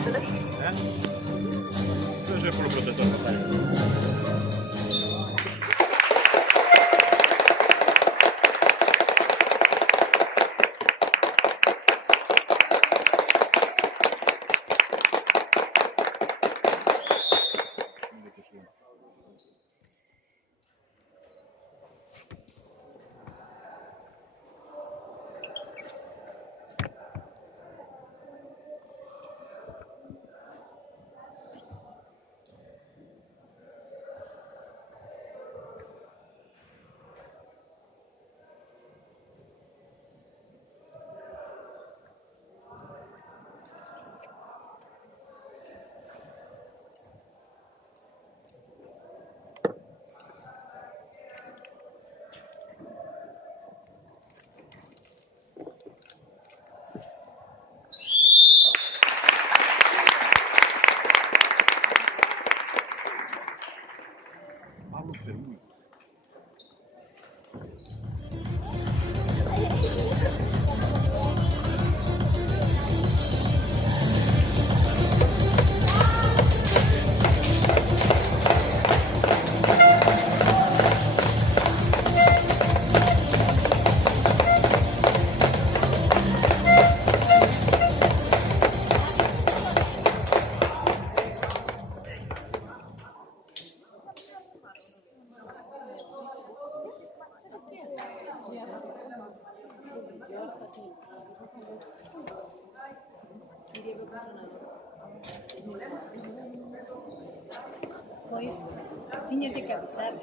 Eso es por los protectores. Pois, tiñas que avisar.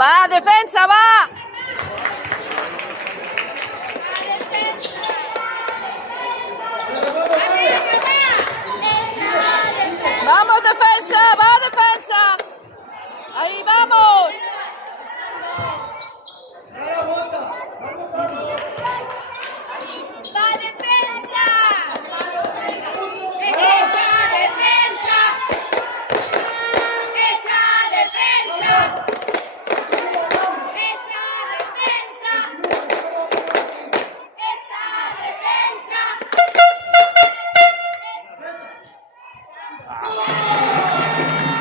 Va, defensa, va. Vamos, defensa, va, defensa. Ahí vamos. Ah.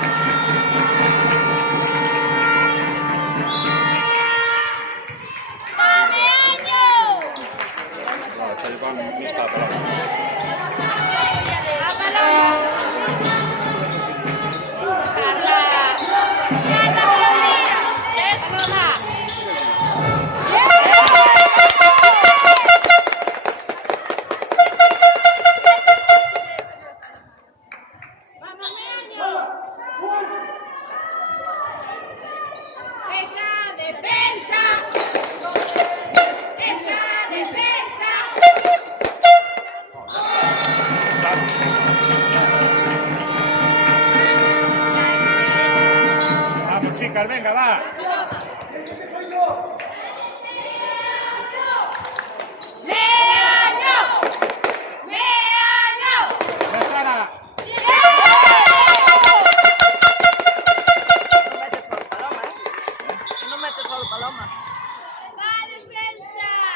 chicas, venga, va. Sara. No metes solo paloma.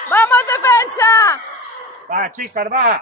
¡Vamos, defensa! Va, chicas, va.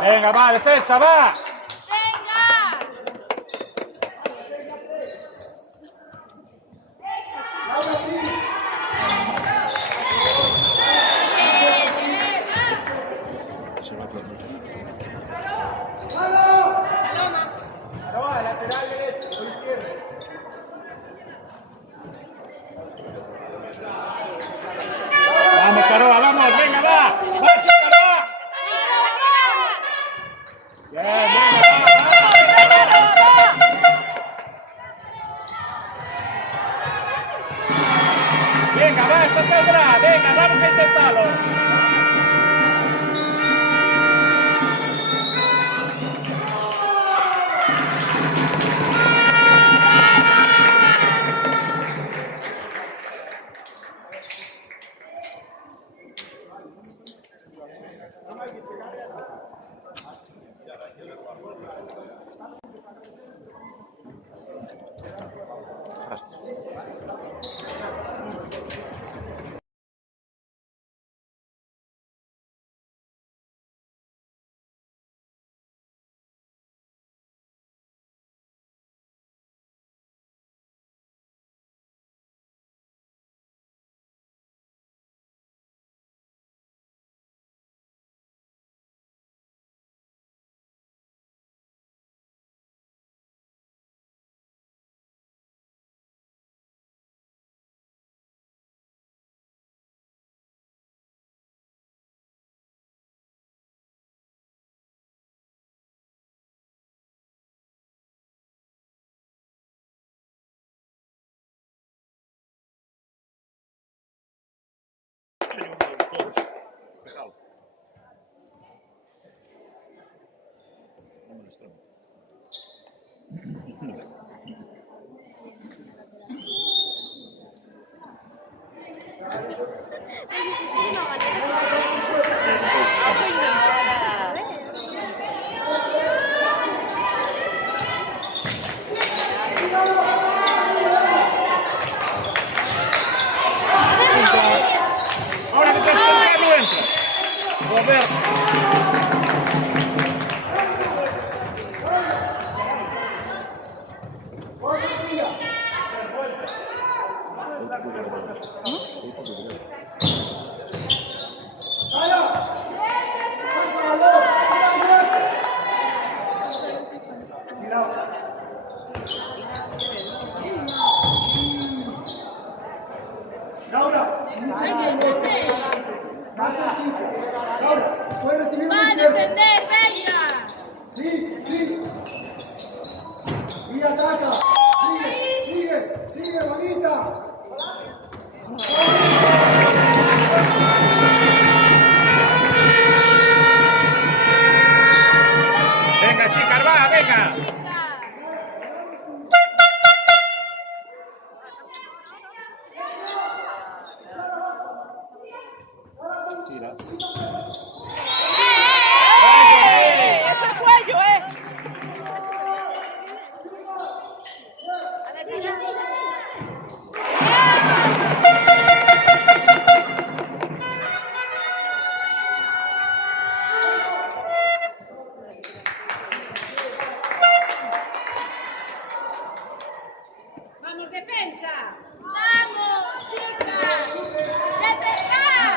Venga, va, defensa, va. Vamos, Carola, vamos, venga, va. Va, chica, va. Bien, venga, va. Venga, va, esa saldrá. Venga, vamos a intentarlo. Todos pegados. Vamos al extremo. Ahora que te has colgado, no entra. Joder. ¡Vamos, defensa! ¡Vamos, chicas! ¡De verdad!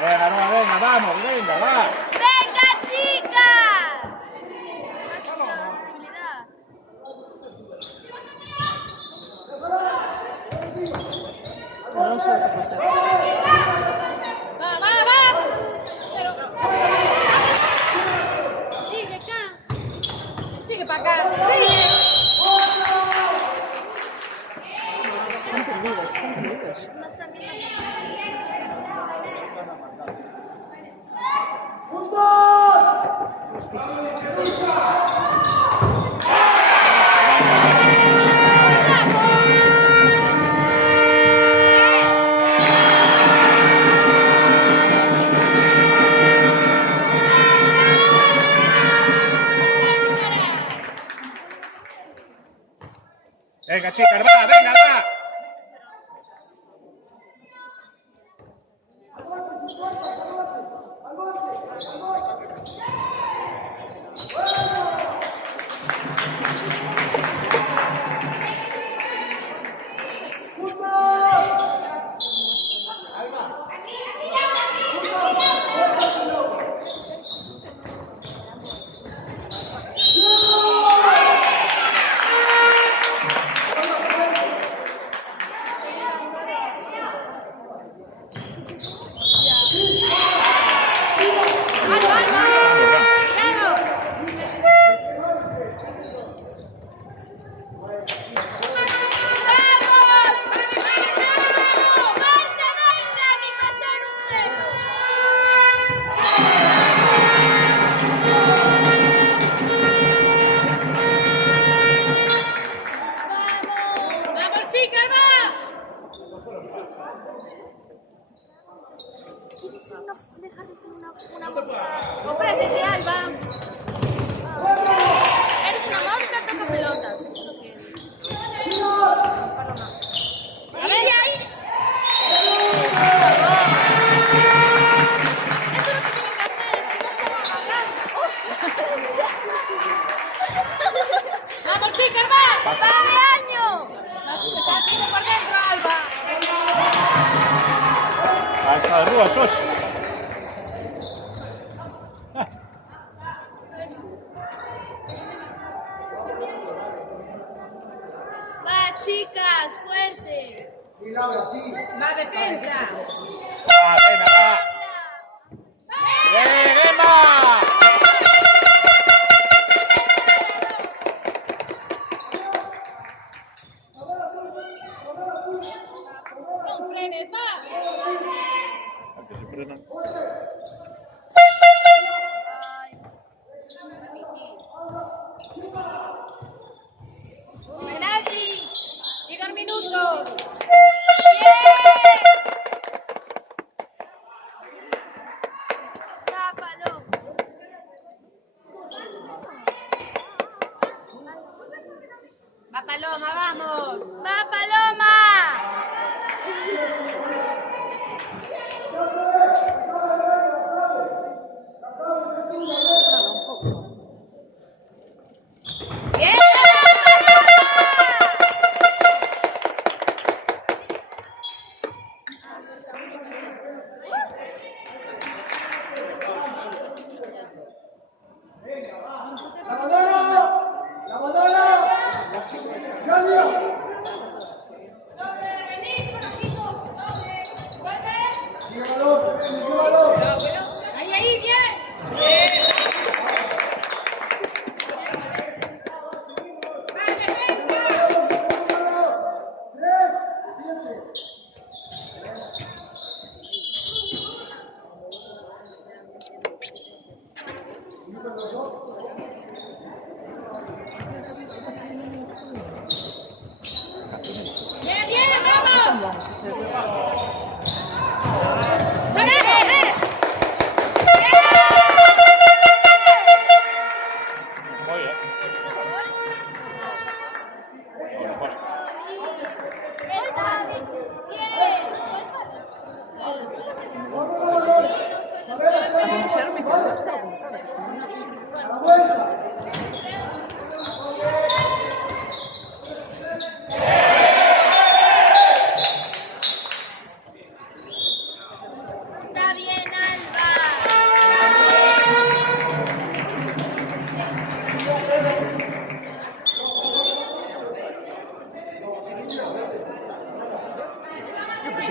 Venga, no, venga, vamos, venga, va. ¡Venga, chicas! Máxima posibilidad. Sigue acá. Sigue para acá. Sigue. No están viendo. Venga, chicas, va, venga, va. ¡Vamos, chicas, va! Deja de ser una mosca. Ofrécete, Alba. Eres una mosca, toca pelotas. Eso es lo que eres. A ver, ahí. Por favor. Eso es lo que tienen que hacer. No estamos agarrando. ¡Vamos, chicas, va! ¡Va de año! Está haciendo por dentro, Alba. Alza de rúa, sos. Va, chicas, fuerte. ¡Va, defensa! Va, venga, va. Bien, Emma. ¡No frenes, va! A que se frenan. ¡Penalti! ¡Y 2 minutos! Va, Paloma. Va, Paloma, vamos. Va, Paloma. Bien.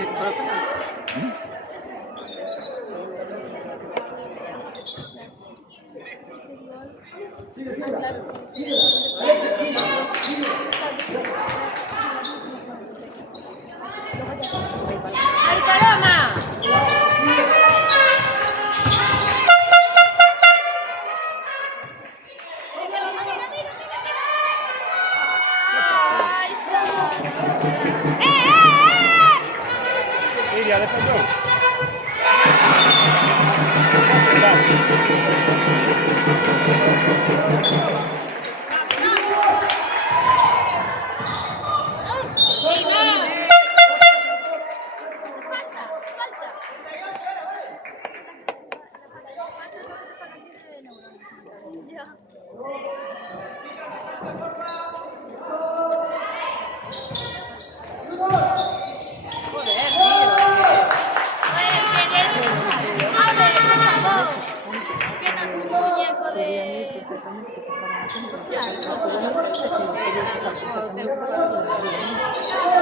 Sí, pero ¡Ay, Paloma! Iria, defensor.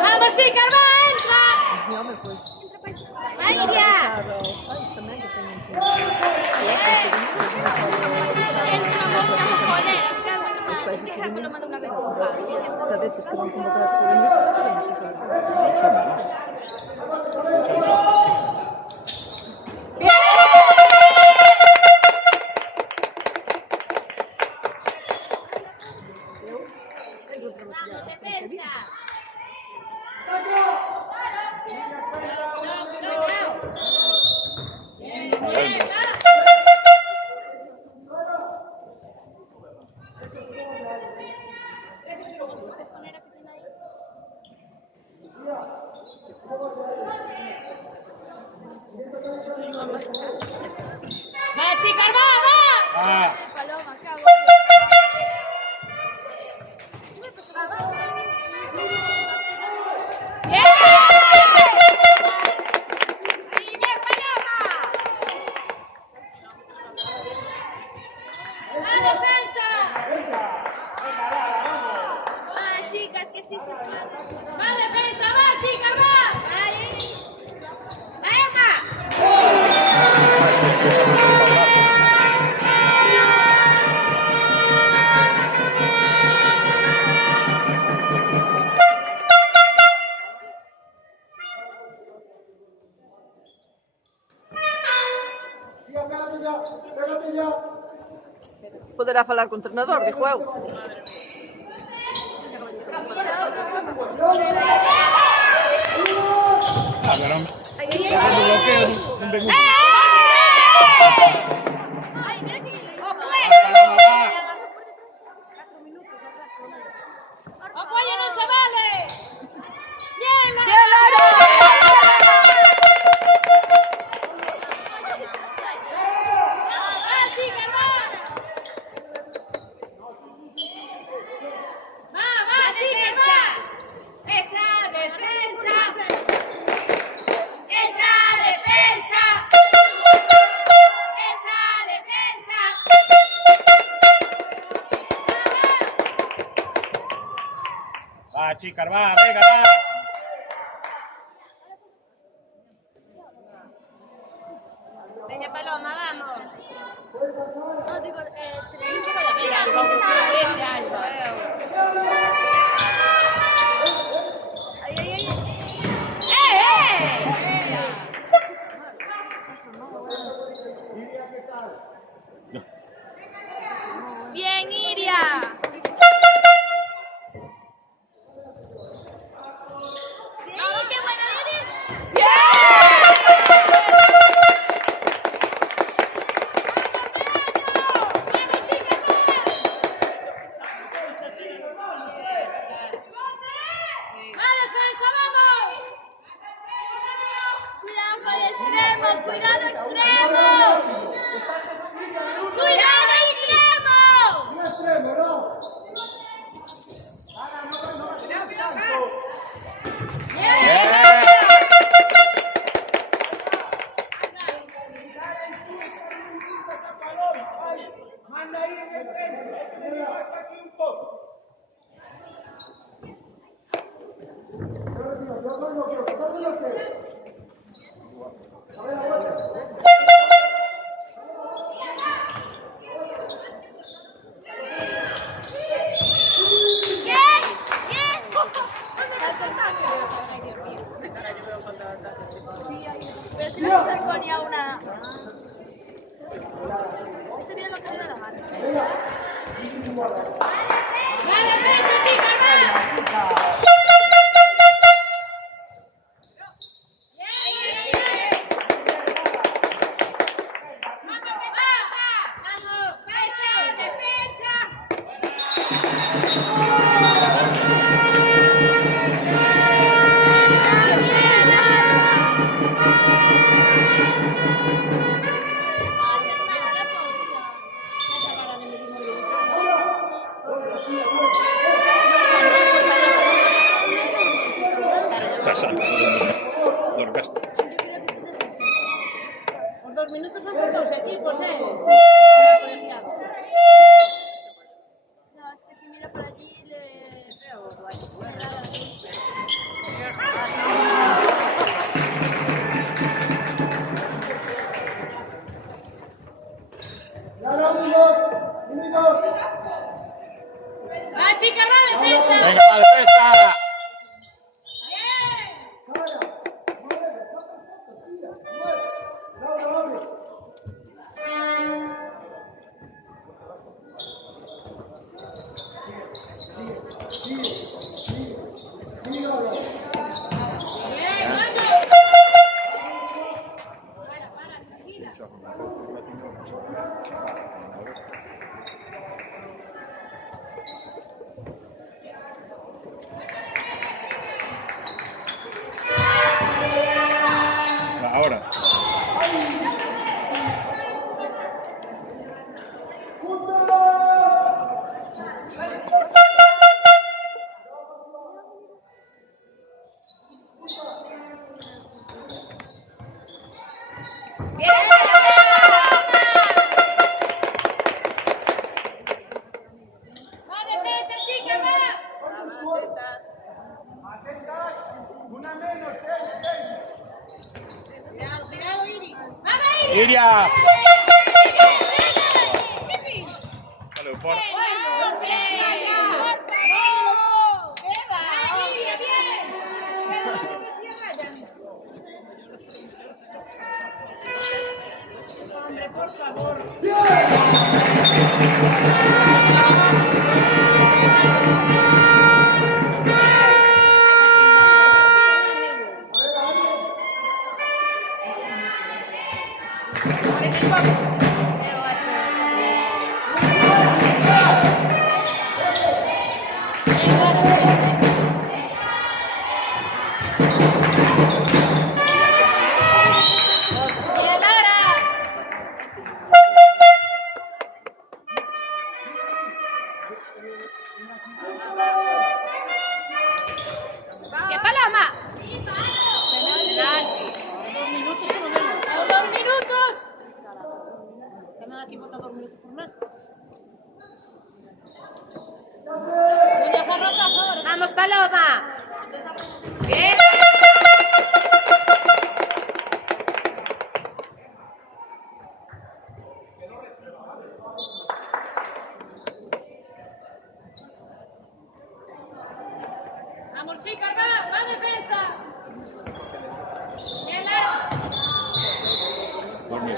¡Vamos, chica, va, entra! ¡Ay, Iria! ¡Vamos, defensa! ¡Va, chica, va, va! Ah, Paloma, ¿qué hago? ¡Bien! ¡Sí, bien, Paloma! ¡Va, defensa! Va, chicas, que sí se puede. ¡Va, defensa, va, chica, va! ¡Ay! ¡Emma! poderá falar co entrenador, dixo eu. pero non bloqueo, non ven un. Ay, mira que le ¡Oh, pues! Paloma, va. ¡O cuello no se vale! ¡Bien, la... ¡Va, chica, va! ¡Va, va, ¡La chica, defensa! va! ¡Esa defensa! ¡Esa defensa! ¡Esa defensa! Va, chica, va, venga, va. Venga, Paloma, vamos. No, digo, bien, Iria. ¡Sí, qué buena, Iria! ¡Va, defensa, vamos! Cuidado con el extremo, cuidado extremo. Cuidado extremo. Manda ahí en el centro, hasta aquí un poco. Estás antes de lo que pasa. Os 2 minutos son por 2 equipos, No, es que si mira por allí le veo. Va, chicas, va, defensa. Venga, va, defensa. Bien, vamos. Para, tranquila. Va, ahora. Va, defensa, chicas, va. Cuidado, Iri. Vamos, Iria. Iria. Dale, por. Iria, bien. Hombre, por favor. Bien, Lara. ¡Qué paloma! Penalti. 2 minutos por lo menos. 2 minutos. Que me han aquí votado 2 minutos por nada. Doña Jarrota, ahora. ¡Vamos, paloma! ¡Bien! Vamos, chicas, va, defensa. Bien, Lara. Bueno.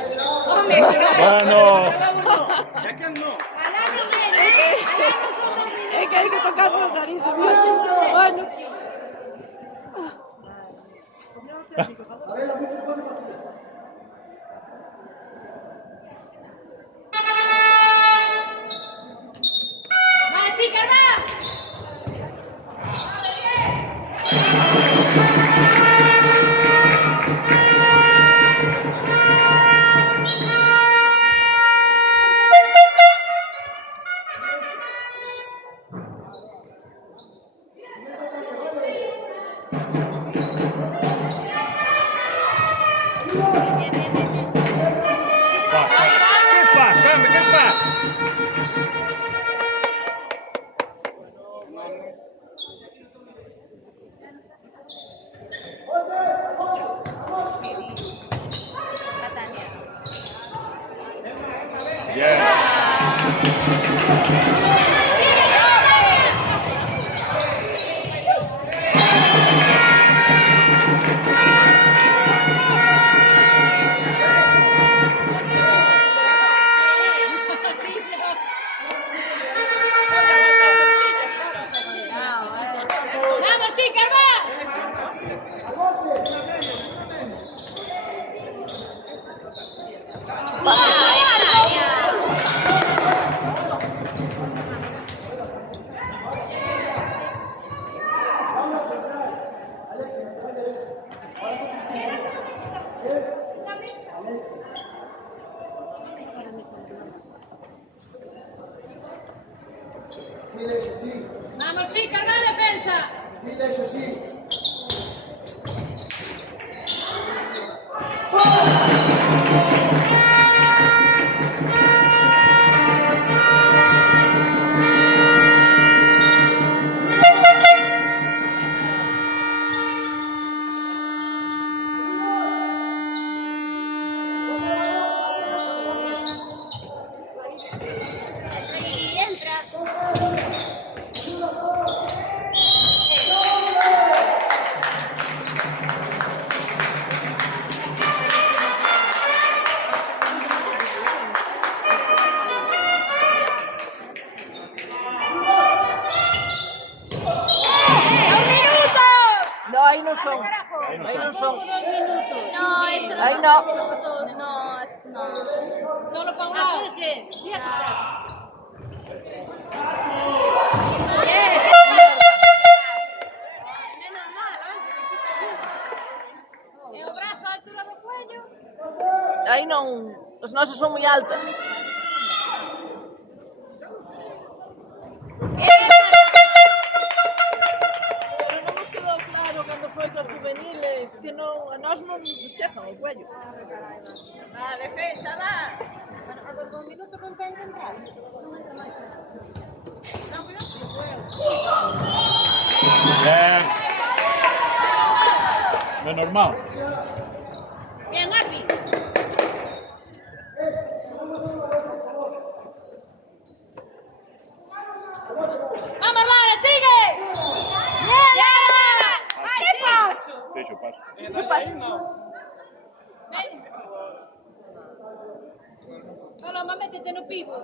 Es que hay que tocarse las narices, macho. Bueno. Va, chicas, va. Passa. Che fa? Sammy, che fa? Vamos, chicas, la defensa. Y entra. No, ahí no son. Ahí no son. No, eso no. Ahí no. No, eso no. Solo para un lado. E o brazo á altura do cuello. Aí non. As nosas son moi altas. Pero non nos quedou claro cando foi cos juveniles que non, a nós non nos chegan ao cuello. Va, defensa, va. Bien. Es normal. Bien, Arby. Vamos, Lara, sigue. Bien, Lara. ¿Qué pasó? Fecho paso. Que pasa? Ven. Paloma, métete no pivo.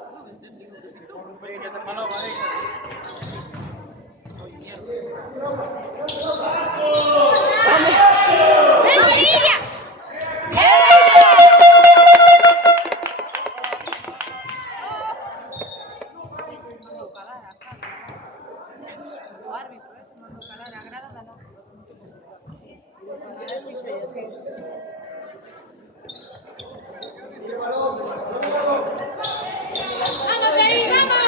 Vamos ahí, vamos.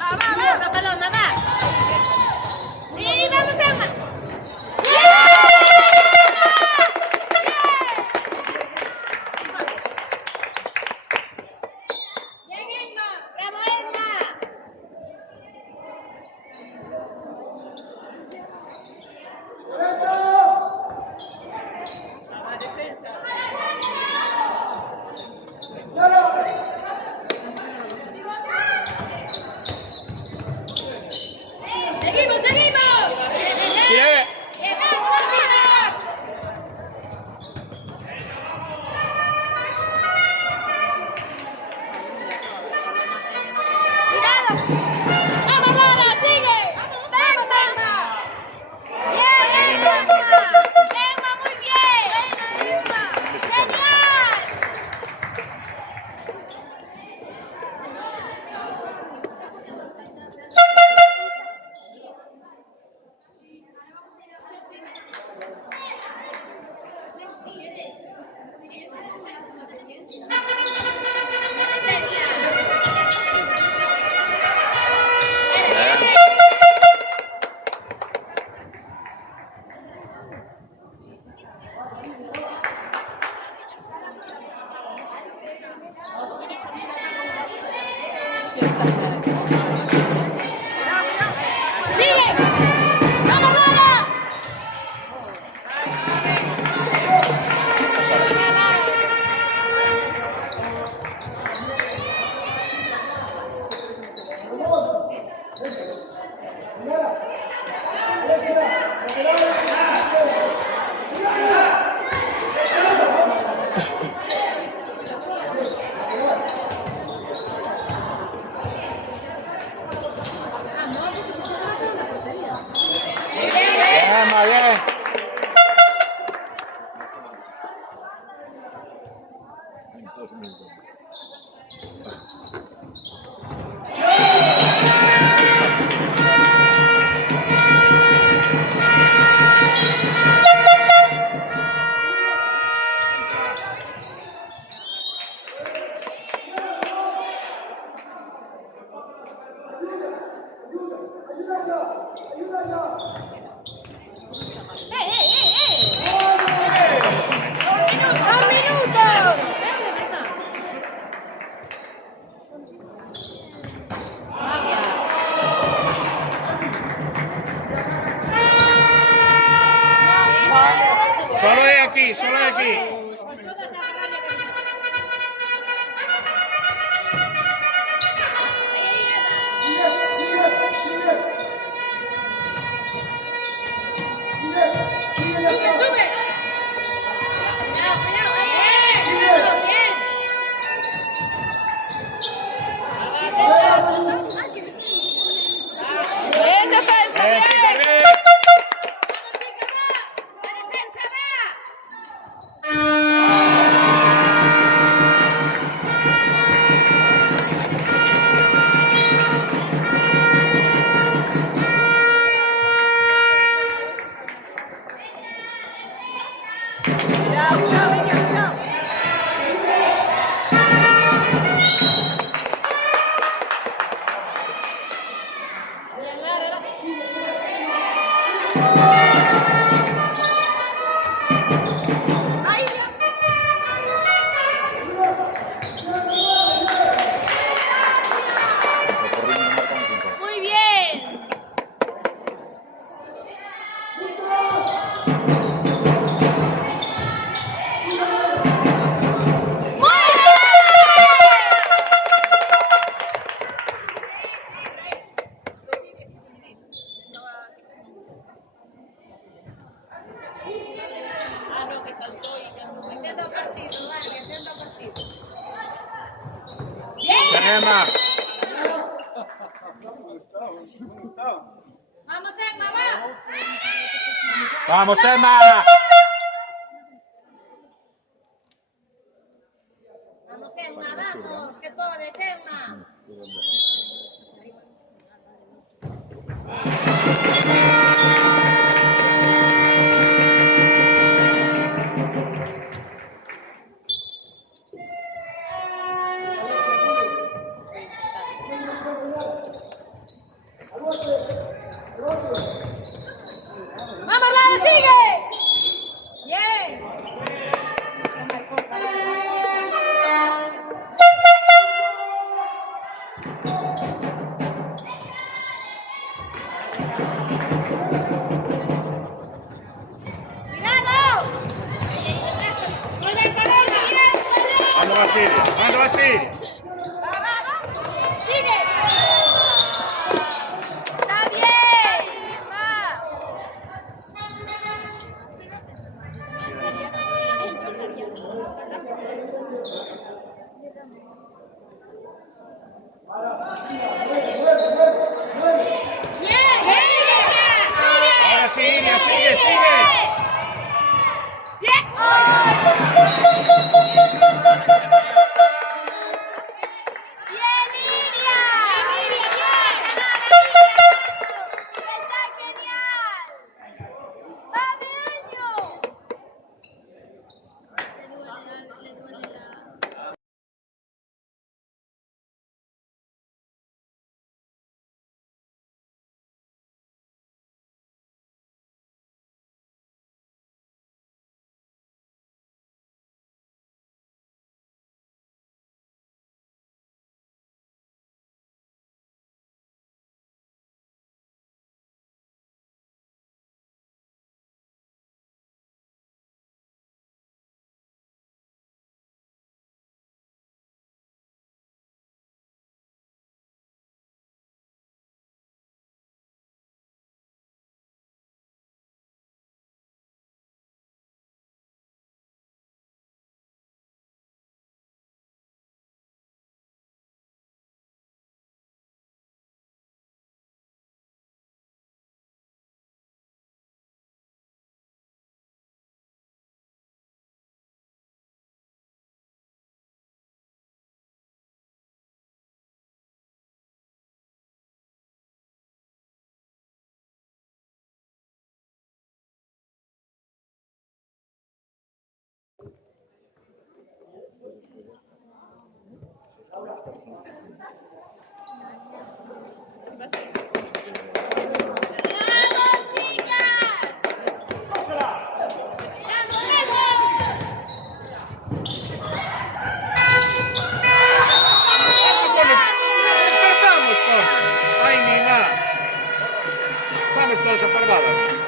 Va, la paloma, va. Y vamos, Emma. Bien, Emma. ¡Bravo, Emma! Seguimos, seguimos. Bien. Vamos, Lara, sigue. ¡Vamos, Emma! ¡Bien, Emma! ¡Emma, muy bien! ¡Genial! Sigue. Vamos, Lara. Bien, ma, bien. ¡2 minutos! Solo es aquí, solo es aquí. ¡Sube, sube! Bien, defensa, bien. Chica, bien. ¡La defensa va! Cuidado, cuidado, Iña, cuidado. Muy bien. Haciendo partido, Dani, haciendo partido. Emma. ¡Vamos, Emma, va! Vamos, Emma. Vamos, Emma, vamos, que podes, Emma. ¡Vamos, Lara, sigue! ¡Bien! ¡Cuidado! Manda Basilio, manda Basilio. estamos todos apagados.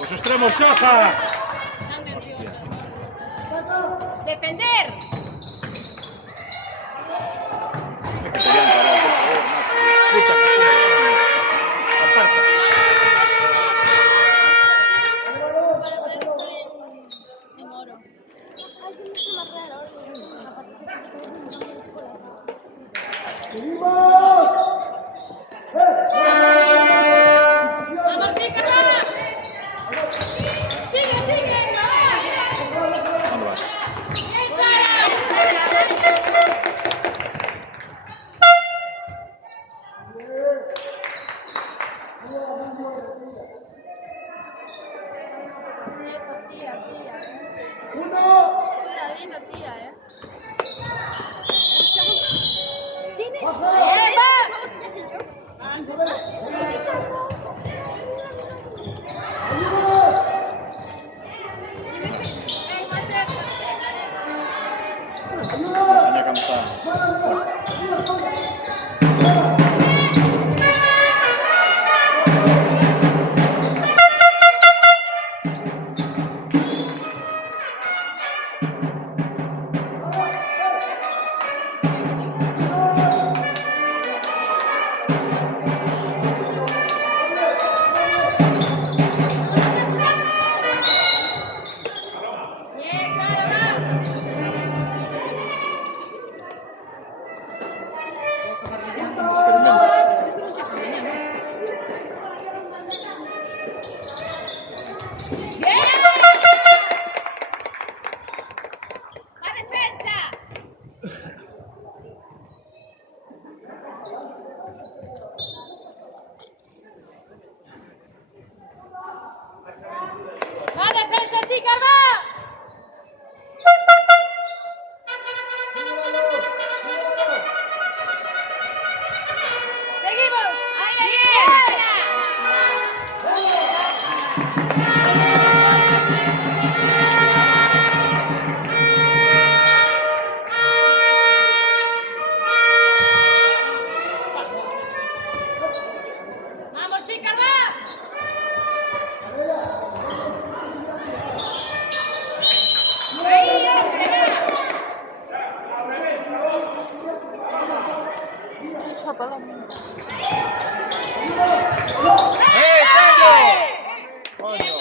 Os extremos, Shaja. ¡Defender! ¿Dónde vas? Cuidadito, tía, Enseña a cantar. ¡Va, defensa, chicas, va! ¡Seguimos! ¡Vamos, chicas, va! Coño.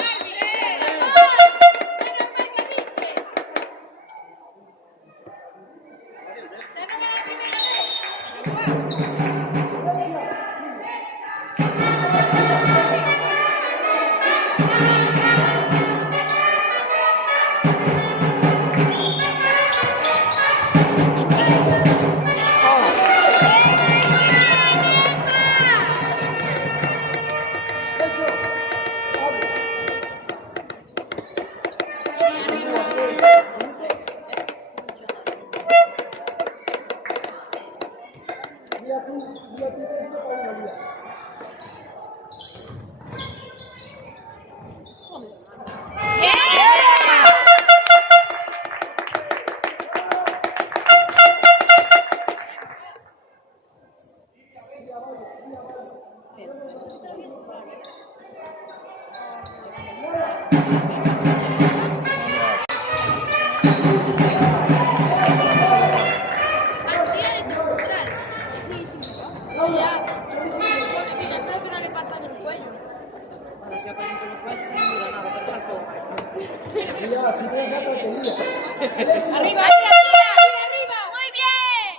¡Arriba! ¡Arriba! ¡Muy bien!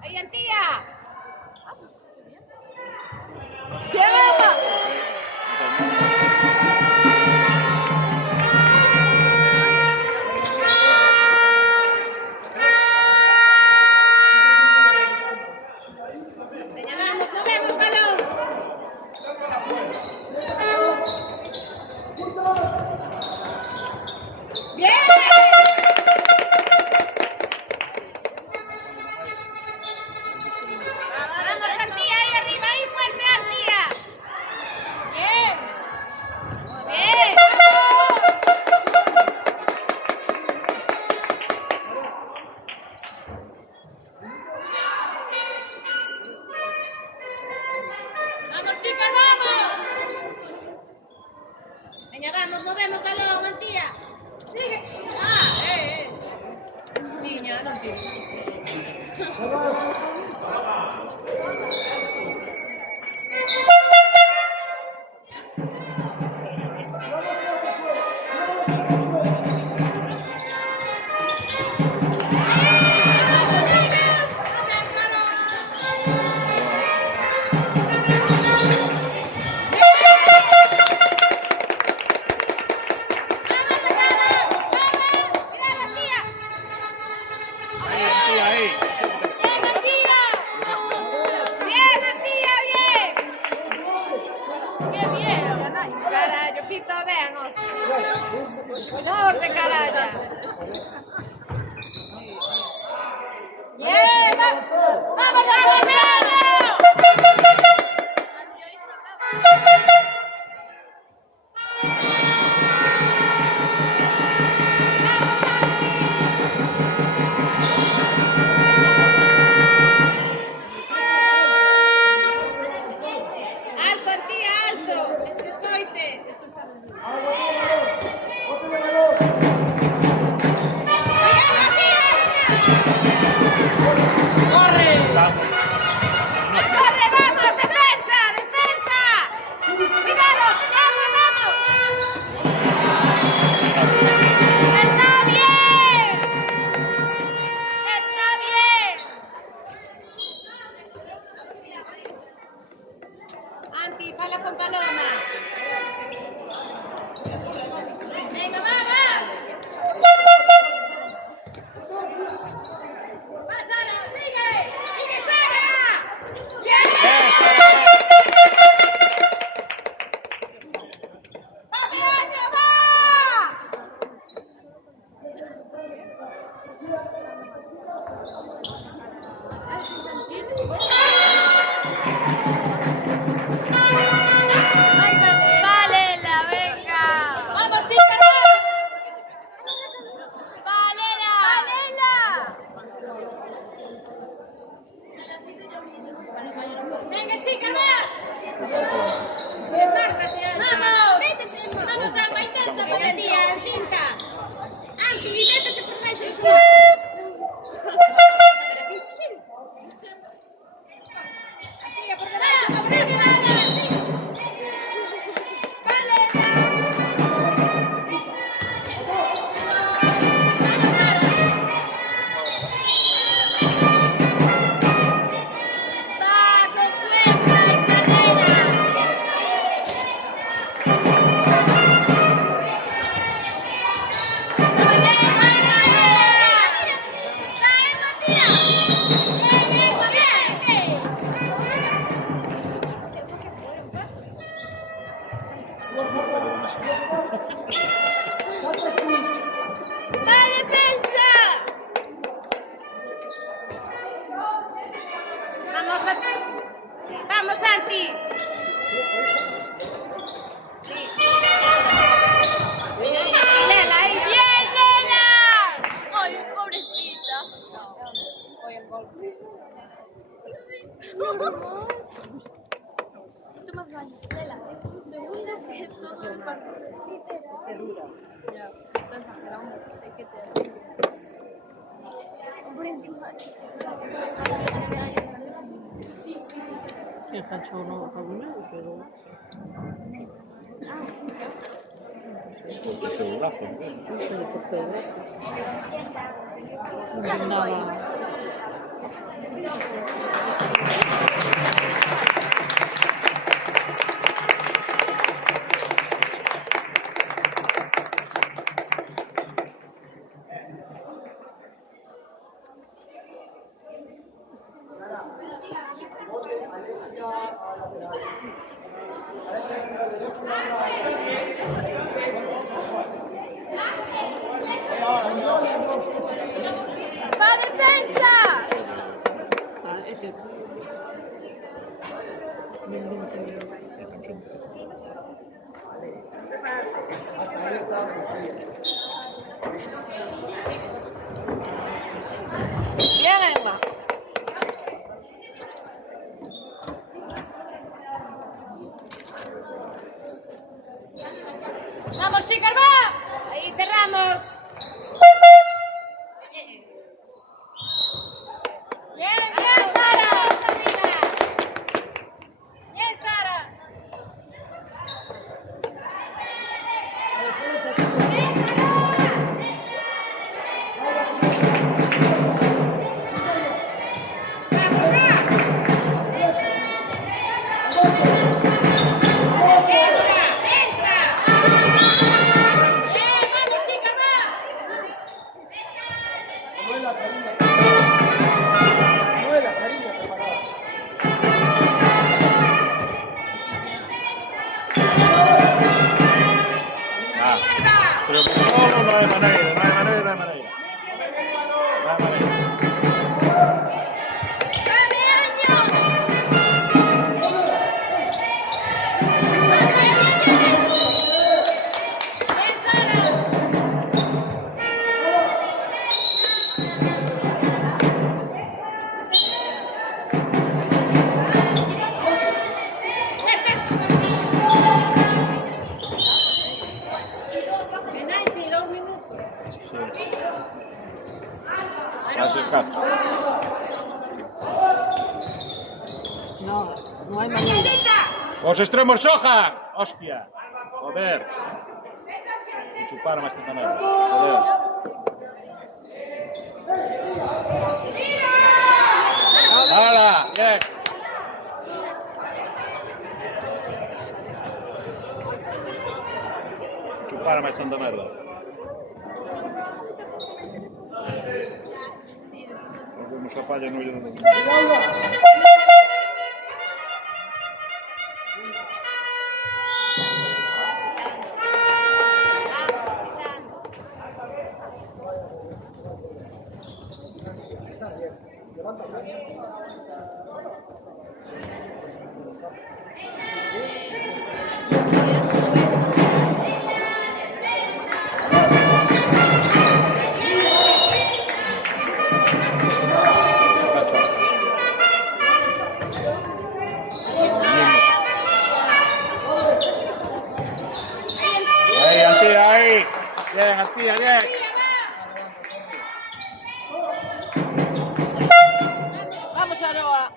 ¡Ahí, tía! Vamos, movemos balón, Antía. Niña, non tiro. Se faccio uno però... Ah, sì. Questo è un laffo. Non andava... Va defensa! Bien, Emma. Vamos, chicas, va! Ahí cerramos. Bien, bien, Sara. Vamos arriba. Bien, Sara. Bien, vamos, chicas, va! Pero solo no hay manera, no hay manera, no hay manera. No hay manera. Bien, Sara. Penalti, 2 minutos. Hace el cacho. No hay manera. Os extremos soja. Hostia. Joder. Y chupar más esta manera. Joder. ¡Hala! Bien. Chupar más tanta merda. Nos vemos a palla no lle Ahí, Antía, ahí. Bien, Antía, bien. Vamos, Aroa.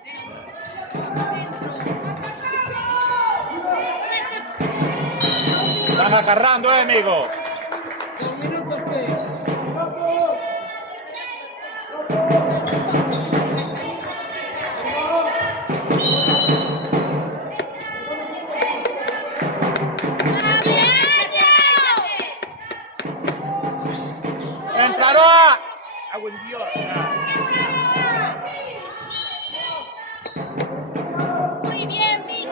Están agarrando, amigo. Entra, Aroa. Agua en Dios. Muy bien, Vicky.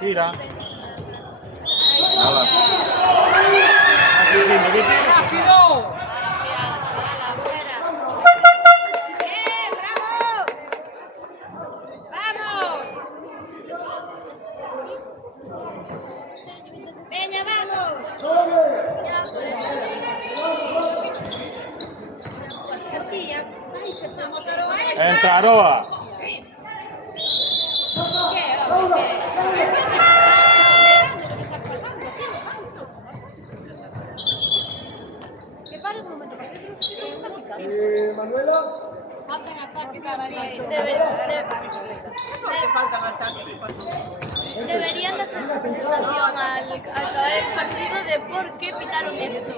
Tira. Hala. Aquí, aquí. Bien, bravo. Vamos. Peña, vamos. Antía. Ay, se vamos, Aroa. Entra, Aroa. ¿Qué, hombre? ¿Qué está pasando aquí? Que pare un momento, porque eso no está picando. Manuela. Deberían de hacer una presentación al acabar el partido de por qué pitaron esto.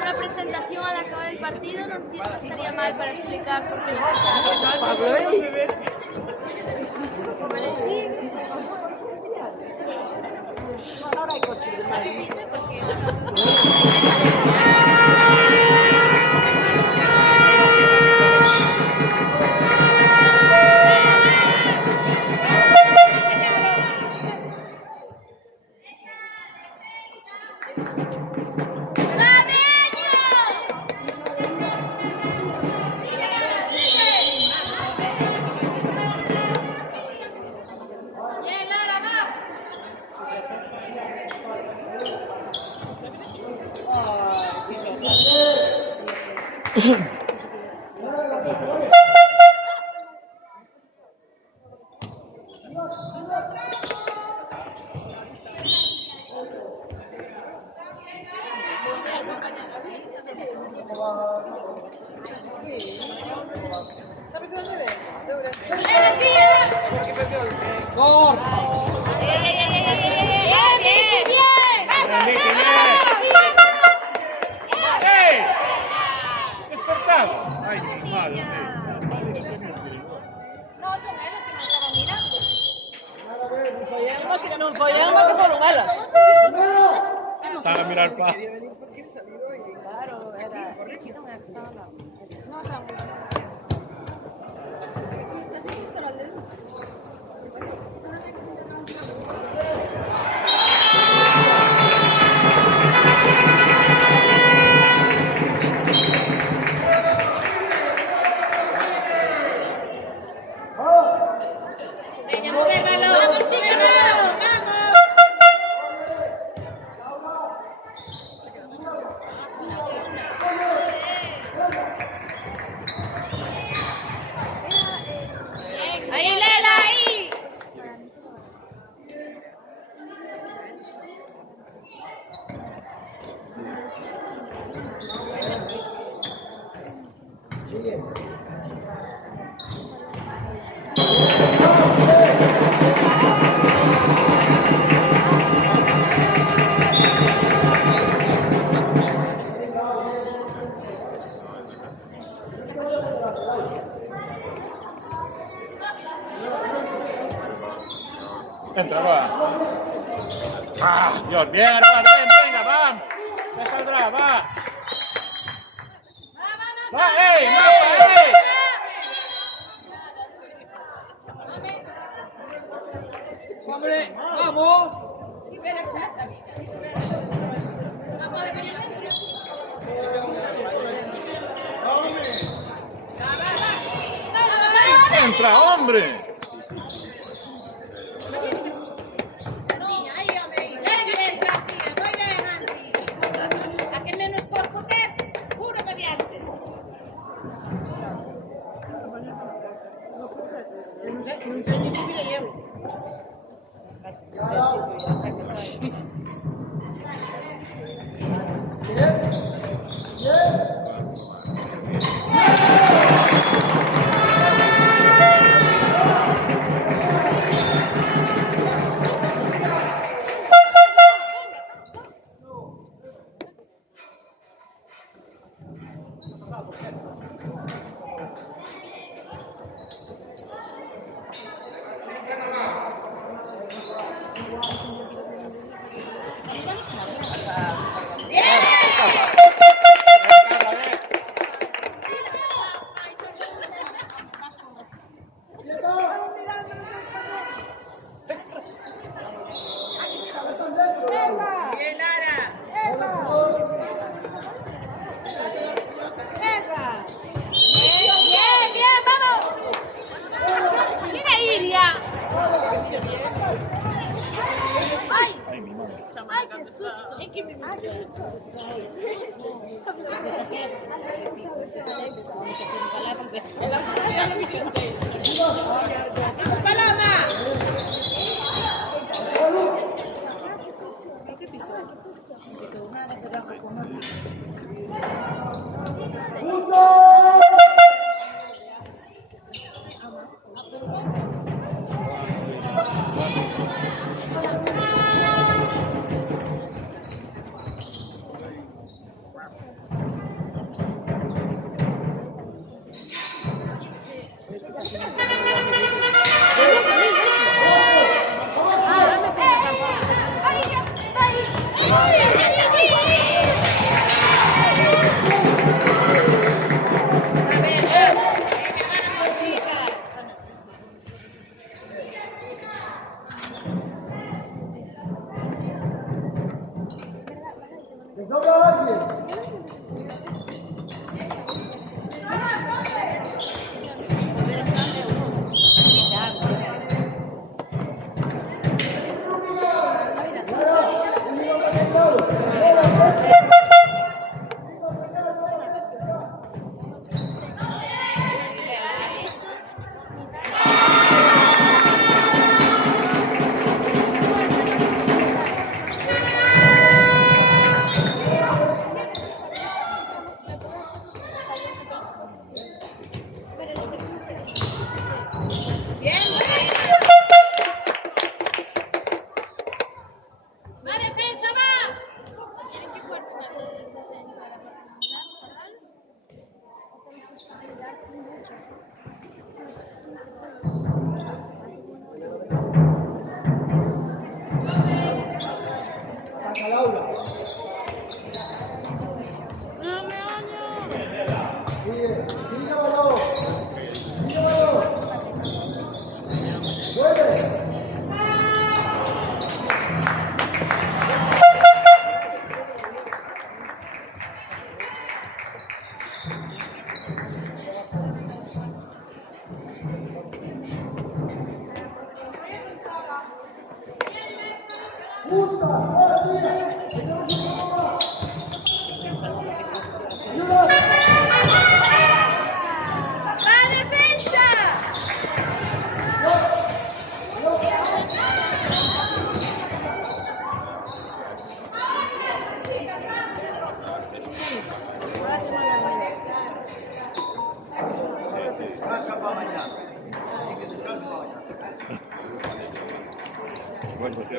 Una presentación al acabar el partido no estaría mal para explicar por qué lo ¡Ey! ¡Despertado! ¡Ay, mi madre! Non follamos que foron elas. Están a mirar para... Claro, era aquí non é que estaba lá. Veña, mover balón, mover balón, vamos. Ahí, Lela, ahí. Entra, va. Ah, Dios, bien, va, bien, venga, vamos. Ya saldrá, va. Va, ey, mapa, ey. ¡Hombre! ¡Vamos! Entra, hombre. Aí, home, casi entra, tía, moi ben, Anti. A que menos corpo tes, juro que diante. Non sei ni se virei eu. Bien, bien, vamos. Mira, Iria. Ay, Ay, mi madre. ay, qué susto. Paloma! Bueno, sí,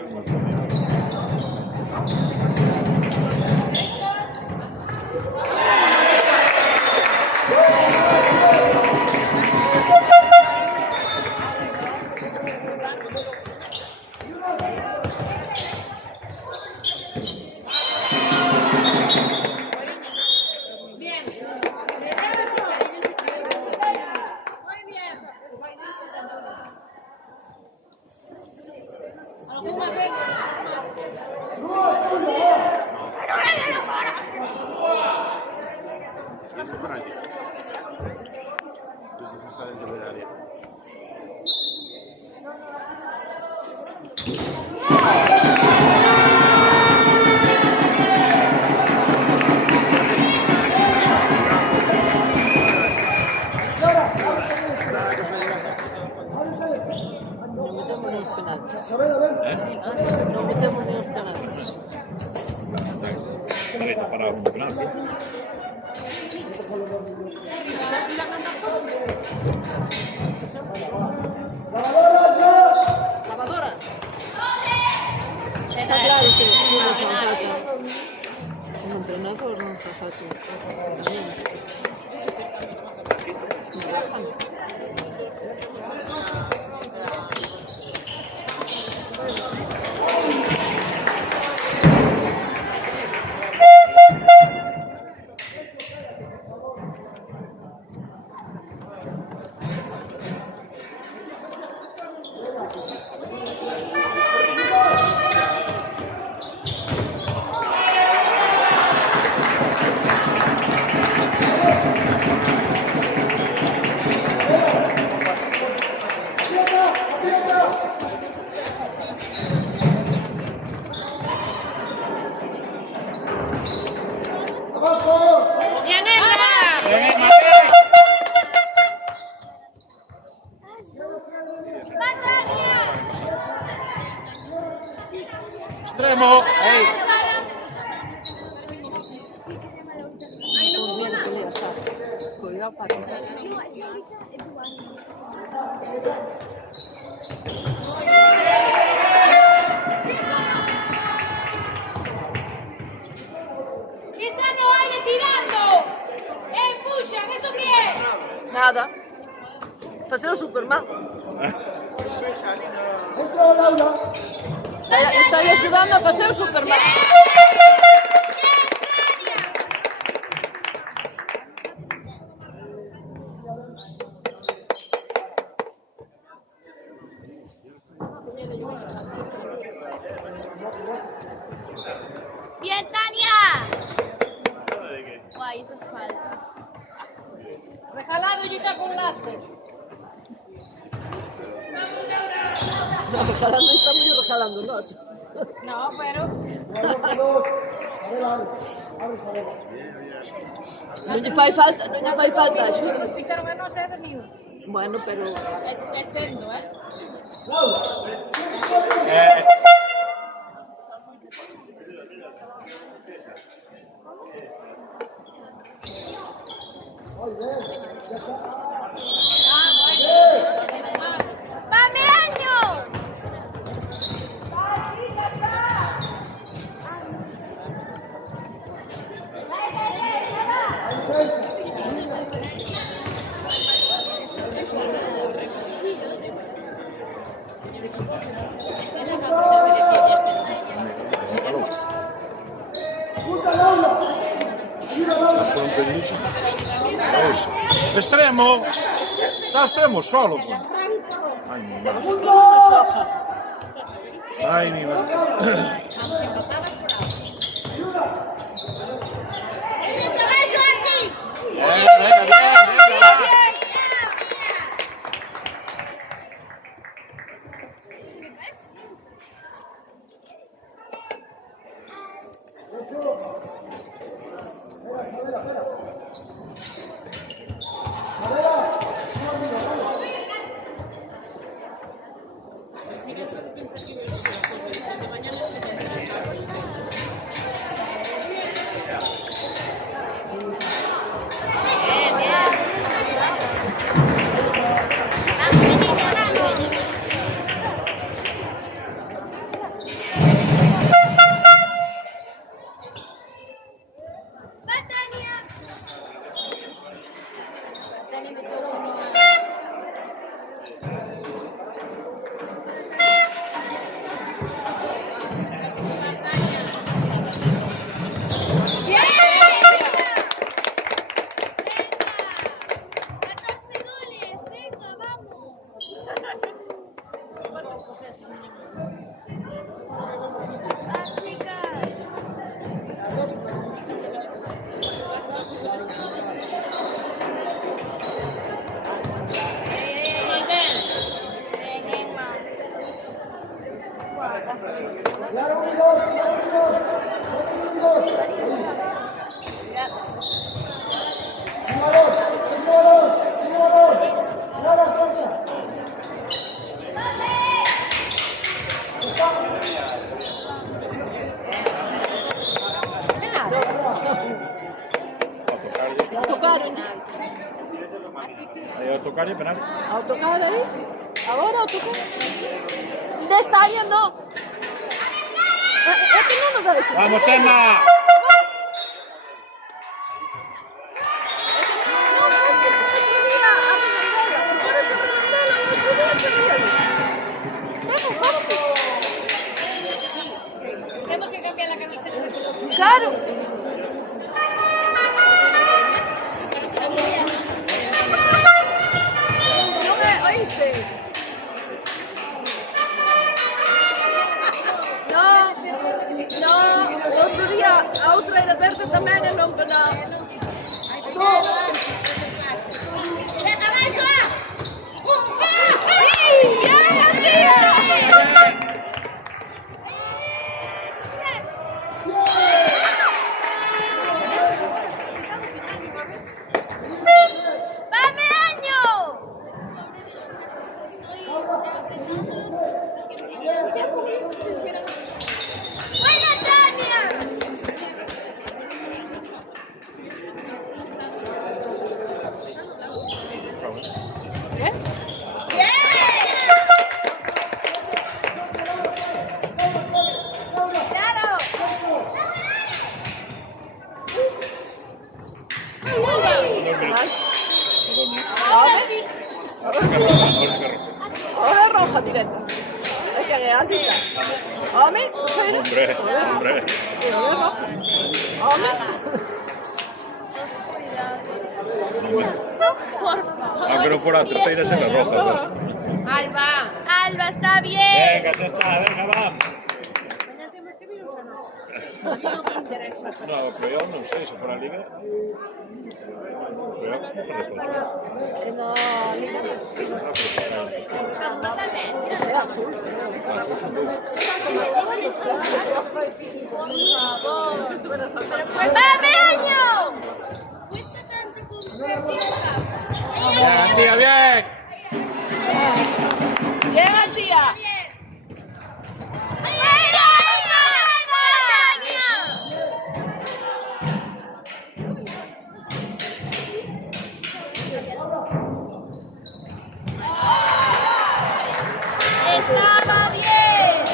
No metemos ni los penaltis. Vale, está parado un penalti. Lavadora. Está claro que no nos falta. Un entrenador no nos falta. Extremo. Ahí. Cuidado para tocar. Nada. Paseo Superman. Estoy ayudando a Paseo Superman. ¡Bien, Tania! Guay, eso es falta. Rejalado y saco un lazo. No, rejalando estamos yo rejalando, no. No, pero... Non lle fai falta, non lle fai falta axuda. Nos pitaron a nós era mío. Bueno, pero... É sendo, Thank you. Extremo. Está extremo solo. Pues. Ay, mi madre. Ay, mi madre. Autocar y penal. Autocar ahí. Ahora autocar. De este año no. Este no nos da de ser. ¡Vamos, Emma! Tenemos que cambiar la camiseta. Claro. ¿No me oíste? No, o outro día a outra era verde tamén e non que non. Venga, abaixo! Ahora sí. Ahora es roja directa. Es que es altita. Home, soy... Hombre, hombre. Home. Por favor. Aunque no fuera tercera, será roja. Pues. Alba! Alba, está bien. Venga, ya está, venga, vamos. No, pero yo no sé, si fuera libre. Pero No, liga. Por favor. ¡Dame año! Cuesta tanto comprarse una capa. bien, tía, bien. Llega, tía. Estaba bien.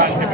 Anche